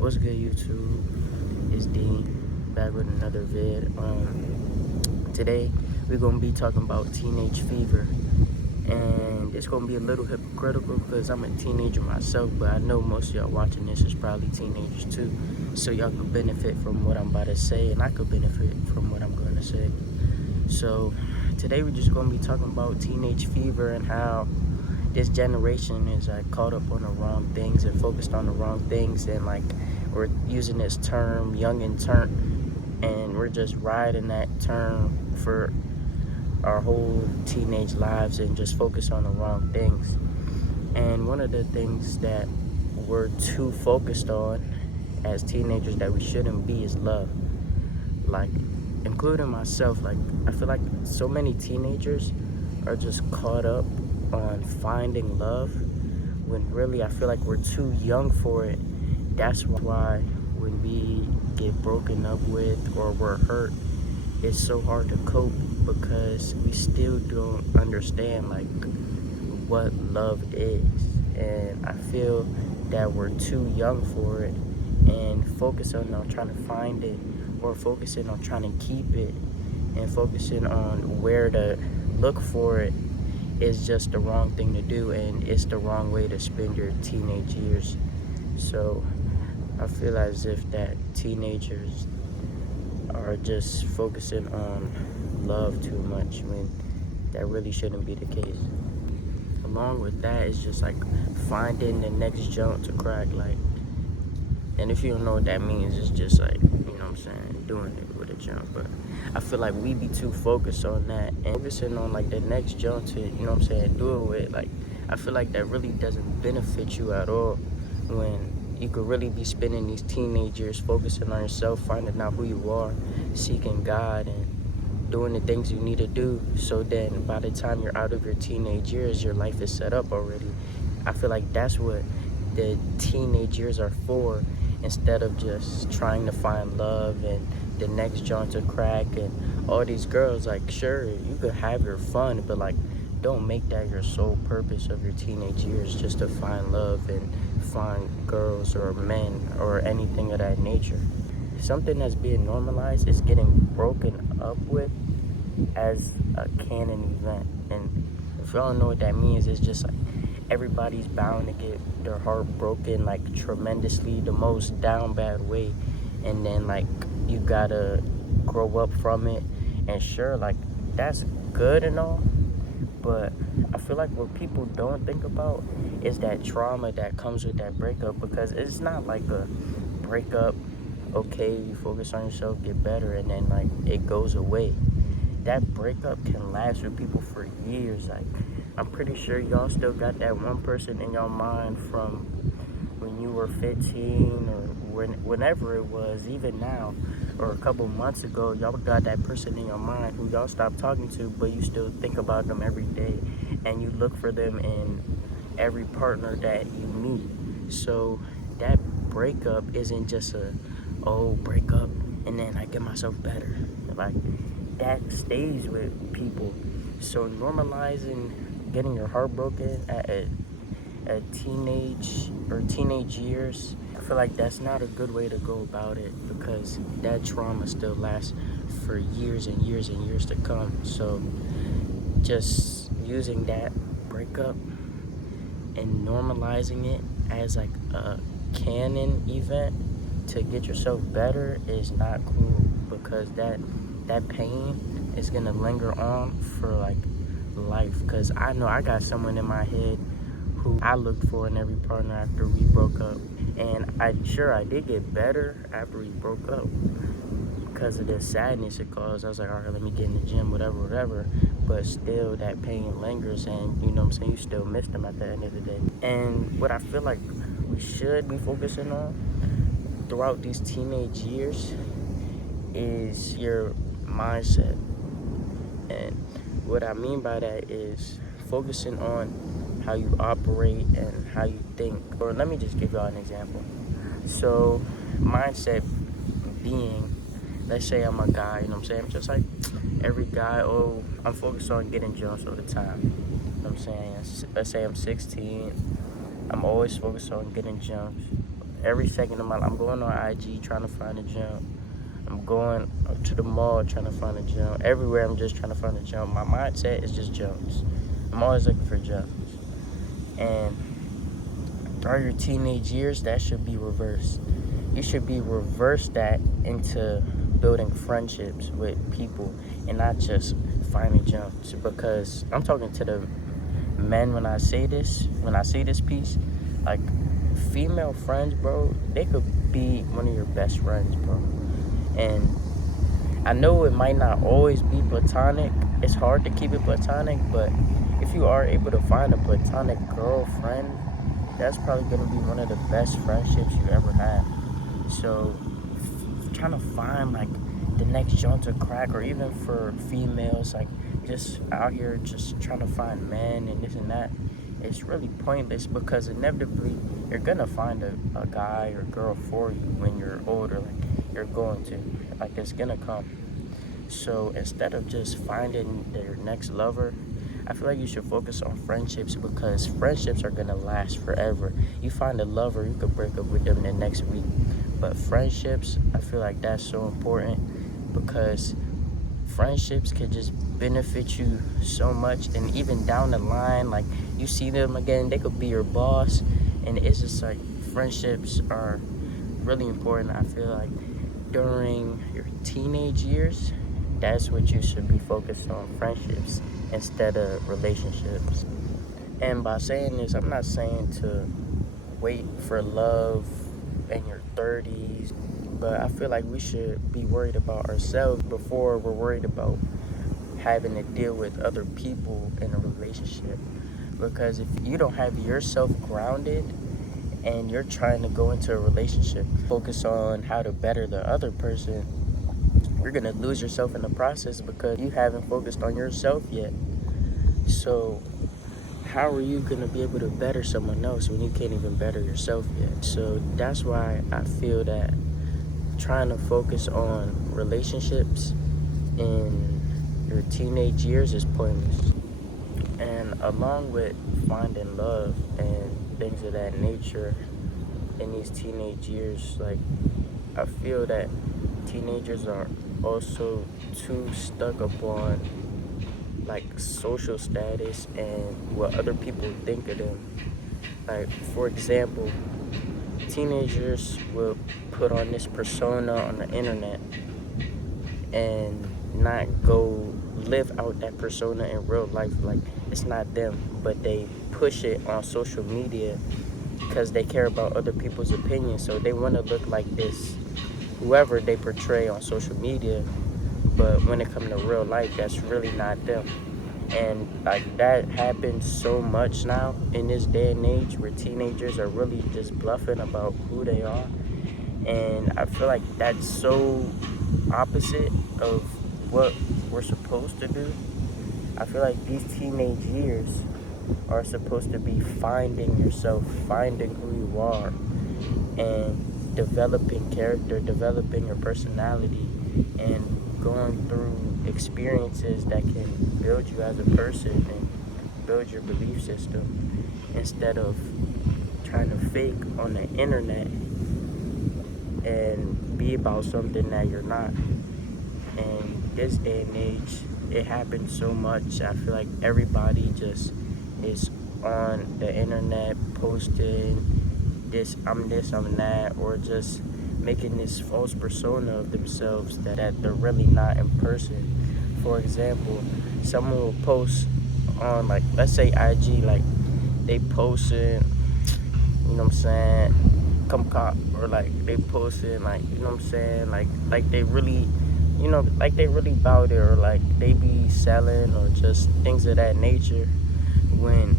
What's good, YouTube? It's Dean back with another vid. Today we're gonna be talking about teenage fever, and it's gonna be a little hypocritical because I'm a teenager myself, but I know most of y'all watching this is probably teenagers too, so y'all could benefit from what I'm about to say, and I could benefit from what I'm going to say. So today we're just gonna be talking about teenage fever and how this generation is caught up on the wrong things and focused on the wrong things, and we're using this term young and turnt, and we're just riding that term for our whole teenage lives and just focus on the wrong things. And one of the things that we're too focused on as teenagers that we shouldn't be is love, like including myself. I feel like so many teenagers are just caught up on finding love when really I feel like we're too young for it. That's why when we get broken up with or we're hurt, it's so hard to cope because we still don't understand what love is. And I feel that we're too young for it, and focusing on trying to find it or focusing on trying to keep it and focusing on where to look for it is just the wrong thing to do, and it's the wrong way to spend your teenage years. So I feel as if that teenagers are just focusing on love too much when that really shouldn't be the case. Along with that, it's just finding the next jump to crack, and if you don't know what that means, it's just what I'm saying, doing it with a jump. But I feel like we be too focused on that and focusing on the next jump to, what I'm saying, do it with. I feel like that really doesn't benefit you at all, when you could really be spending these teenage years focusing on yourself, finding out who you are, seeking God, and doing the things you need to do, so then by the time you're out of your teenage years, your life is set up already. I feel like that's what the teenage years are for, instead of just trying to find love and the next joint to crack and all these girls. Sure, you could have your fun, but don't make that your sole purpose of your teenage years, just to find love and find girls or men or anything of that nature. Something that's being normalized is getting broken up with as a canon event. And if y'all know what that means, it's just everybody's bound to get their heart broken tremendously, the most down bad way, and then you gotta grow up from it. And sure, that's good and all, but I feel like what people don't think about is that trauma that comes with that breakup, because it's not like a breakup, okay, you focus on yourself, get better, and then it goes away. That breakup can last with people for years. I'm pretty sure y'all still got that one person in your mind from when you were 15 or whenever it was, even now, or a couple months ago. Y'all got that person in your mind who y'all stopped talking to, but you still think about them every day, and you look for them in every partner that you meet. So that breakup isn't just break up and then I get myself better. That stays with people. So normalizing getting your heart broken at teenage years, I feel like that's not a good way to go about it, because that trauma still lasts for years and years and years to come. So just using that breakup and normalizing it as a canon event to get yourself better is not cool, because that pain is gonna linger on for life. Because I know I got someone in my head who I looked for in every partner after we broke up, and I did get better after we broke up because of the sadness it caused. I was like, all right, let me get in the gym, whatever, but still that pain lingers, and you still miss them at the end of the day. And what I feel like we should be focusing on throughout these teenage years is your mindset. And what I mean by that is focusing on how you operate and how you think. Or let me just give y'all an example. So mindset being, let's say I'm a guy, I'm saying, I'm just every guy, I'm focused on getting jumps all the time. I'm saying, let's say I'm 16, I'm always focused on getting jumps. every second of my life. I'm going on IG trying to find a gym. I'm going to the mall trying to find a gym. Everywhere I'm just trying to find a gym. My mindset is just gyms. I'm always looking for gyms. And throughout your teenage years, that should be reversed. You should be reversed that into building friendships with people and not just finding gyms. Because I'm talking to the men when I say this piece, like female friends, bro, they could be one of your best friends, bro. And I know it might not always be platonic. It's hard to keep it platonic, but if you are able to find a platonic girlfriend, that's probably gonna be one of the best friendships you ever had. So trying to find like the next joint to crack, or even for females, like just out here just trying to find men and this and that, it's really pointless, because inevitably you're gonna find a guy or girl for you when you're older. Like you're going to, like, it's gonna come. So instead of just finding your next lover, I feel like you should focus on friendships, because friendships are gonna last forever. You find a lover, you could break up with them the next week, but friendships, I feel like that's so important, because friendships can just benefit you so much. And even down the line, like you see them again, they could be your boss, and it's just like friendships are really important. I feel like during your teenage years, that's what you should be focused on, friendships instead of relationships. And by saying this, I'm not saying to wait for love in your 30s, but I feel like we should be worried about ourselves before we're worried about having to deal with other people in a relationship. Because if you don't have yourself grounded and you're trying to go into a relationship, focus on how to better the other person, you're gonna lose yourself in the process, because you haven't focused on yourself yet. So how are you gonna be able to better someone else when you can't even better yourself yet? So that's why I feel that trying to focus on relationships in your teenage years is pointless. And along with finding love and things of that nature in these teenage years, like, I feel that teenagers are also too stuck upon like social status and what other people think of them. Like, for example, teenagers will put on this persona on the internet and not go live out that persona in real life. Like, it's not them, but they push it on social media because they care about other people's opinions. So they want to look like this, whoever they portray on social media, but when it comes to real life, that's really not them. And like, that happens so much now in this day and age, where teenagers are really just bluffing about who they are. And I feel like that's so opposite of what we're supposed to do. I feel like these teenage years are supposed to be finding yourself, finding who you are, and developing character, developing your personality, and going through experiences that can build you as a person and build your belief system, instead of trying to fake on the internet and be about something that you're not. And this day and age, it happens so much. I feel like everybody just is on the internet posting this, I'm that, or just making this false persona of themselves that they're really not in person. For example, someone will post on, like, let's say IG, like they posting, you know what I'm saying, come cop, or like they posting, like, you know what I'm saying, like they really, you know, like they really about it, or like they be selling, or just things of that nature, when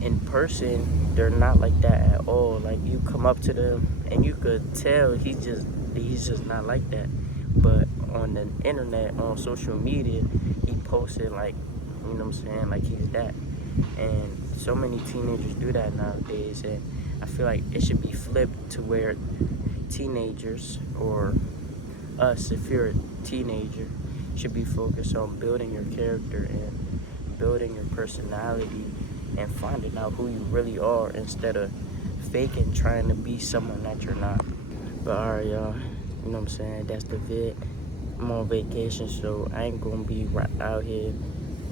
in person they're not like that at all. Like, you come up to them and you could tell he's just not like that. But on the internet, on social media, he posted like, you know what I'm saying, like he's that. And so many teenagers do that nowadays, and I feel like it should be flipped to where teenagers, or us, if you're a teenager, should be focused on building your character and building your personality and finding out who you really are, instead of faking, trying to be someone that you're not. But alright, y'all. You know what I'm saying? That's the vid. I'm on vacation, so I ain't gonna be out here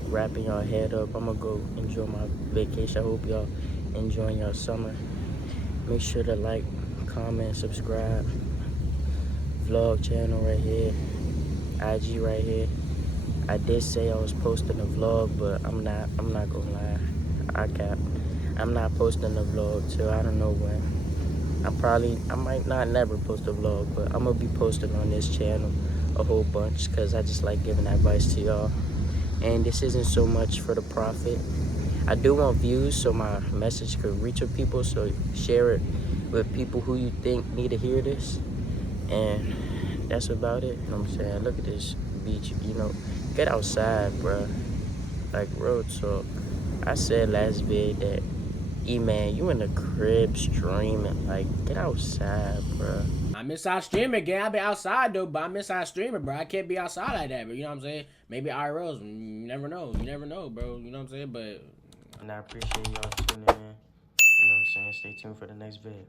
wrapping y'all head up. I'm gonna go enjoy my vacation. I hope y'all enjoying your summer. Make sure to like, comment, subscribe. Vlog channel right here. IG right here. I did say I was posting a vlog, but I'm not gonna lie. I'm not posting a vlog till I don't know when. I might not never post a vlog, but I'm gonna be posting on this channel a whole bunch because I just like giving advice to y'all. And this isn't so much for the profit. I do want views so my message could reach with people, so share it with people who you think need to hear this. And that's about it. You know what I'm saying? Look at this beach, you know. Get outside, bruh. Like, real talk. I said last vid that, man, you in the crib streaming. Like, get outside, bruh. I miss out streaming, gang. I be outside though, but I miss out streaming, bro. I can't be outside like that, but you know what I'm saying? Maybe IRLs, you never know. You never know, bro. You know what I'm saying? But And I appreciate y'all tuning in. You know what I'm saying? Stay tuned for the next vid.